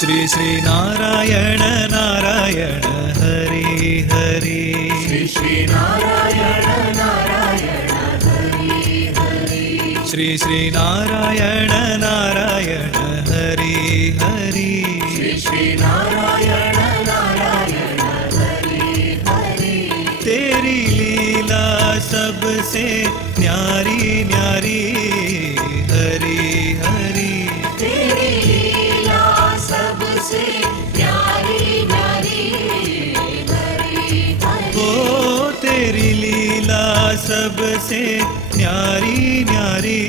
श्री श्री नारायण नारायण हरि हरि। श्री श्री नारायण नारायण हरि हरि। श्री श्री नारायण नारायण हरि हरि। श्री श्री नारायण नारायण हरि हरि। तेरी लीला सबसे न्यारी न्यारी हरि हरि। तेरी लीला सबसे प्यारी प्यारी हरि हरि। ओ तेरी लीला सबसे न्यारी न्यारी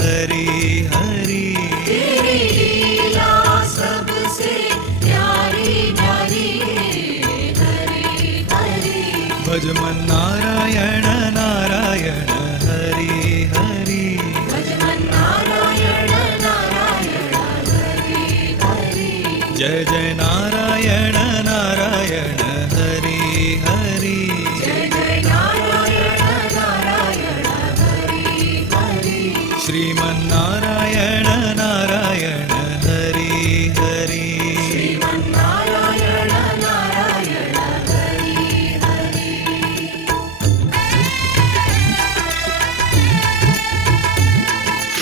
हरि हरि। तेरी लीला सबसे प्यारी प्यारी हरि हरि। भजमन नारायण नारायण हरि हरि। भजमन नारायण नारायण हरि हरि। जय जय नारायण नारायण हरि हरि। जय जय नारायण नारायण हरि हरि। श्रीमन नारायण नारायण हरि हरि। श्रीमन नारायण नारायण हरि हरि।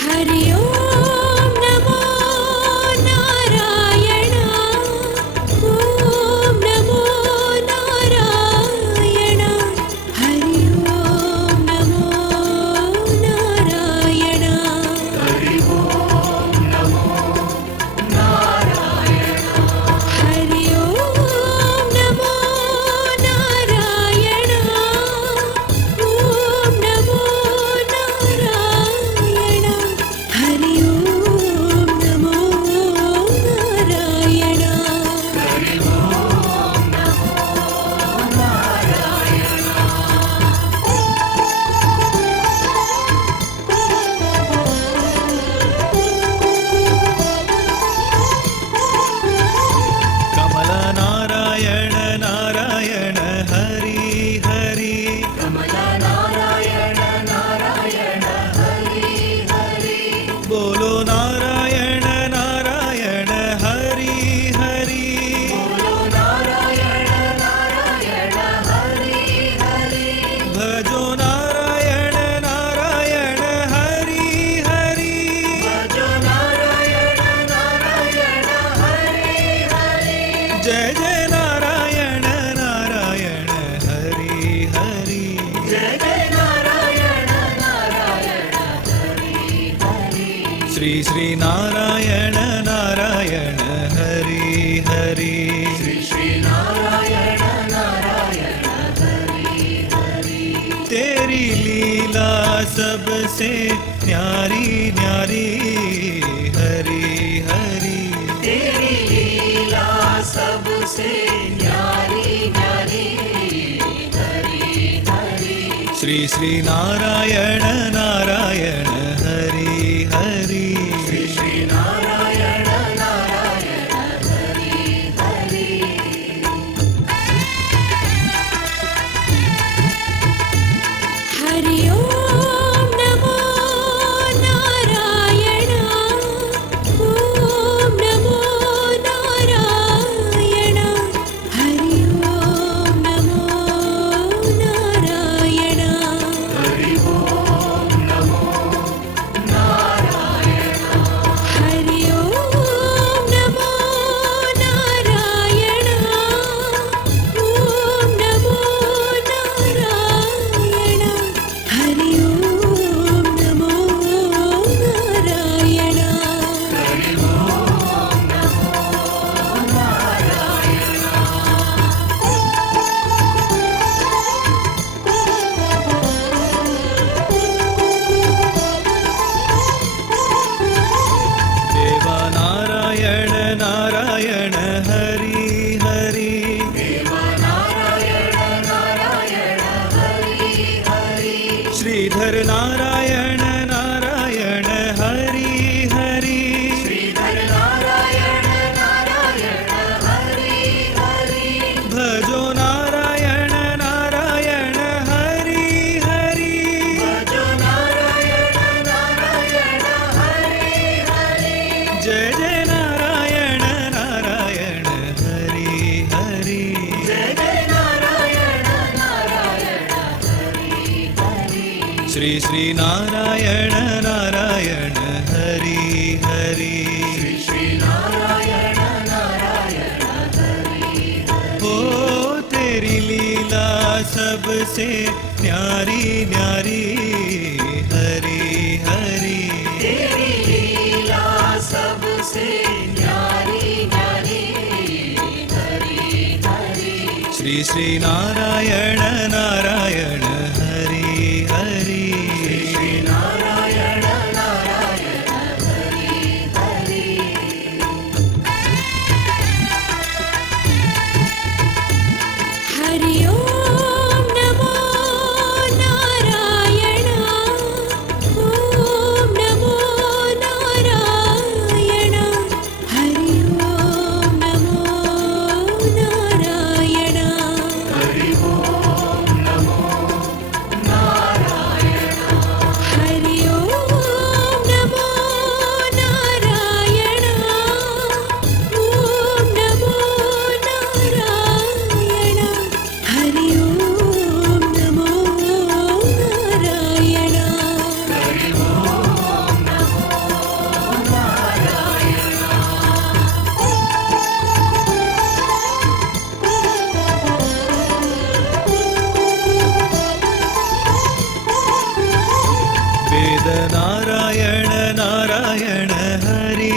हरि ओम नमो नारायण। ओम नमो नारायण। हरि ओम नमो नारायण। हरि ओम नमो नारायण। हरि ओम नमो नारायण। ओम नमो नारायण। हरि ओम नमो नारायण। हरि ओम नमो नारायण। कमल नारायण नारायण हरि हरि। कमल नारायण नारायण हरि हरि। बोलो नारायण नारायण हरि हरि। बोलो नारायण नारायण हरि हरि। भजो नारायण नारायण हरि हरि। भजो नारायण नारायण हरि हरि। जय जय नारायण नारायण हरि हरि। जय जय नारायण नारायण हरि हरि। श्री श्री नारायण नारायण हरि हरि। श्री श्री नारायण नारायण हरि हरि। तेरी लीला सबसे न्यारी न्यारी हरि हरि। तेरी लीला सबसे न्यारी न्यारी हरि हरि। श्री श्री नारायण नारायण हरि हरि। श्री श्री नारायण नारायण हरि हरि। हरि ओम नमो नारायण। ओम नमो नारायण। हरि ओम नमो नारायण। हरि ओम नमो नारायण नारायण हरि हरि श्रीधर नारायण नारायण हरि हरि भजो नारायण नारायण हरि हरि भजो नारायण नारायण हरि हरि जय जय नारायण नारायण हरि हरि जय जय नारायण नारायण हरि हरि श्री श्री नारायण नारायण हरि हरि श्री नारायण नारायण हरि ओ तेरी लीला सबसे न्यारी न्यारी हरि हरि तेरी लीला सबसे न्यारी न्यारी हरि हरि श्री श्री नारायण नारायण हरि हरि श्री नारायण नारायण हरि हरि हरि ओम नमो नारायण ओम नमो नारायण हरि ओम नमो नारायण हरि ओम नमो नारायण हरि ओम नमो नारायण ओम नमो नारायण हरि ओम नमो नारायण हरि ओम नमो वेद नारायण नारायण हरि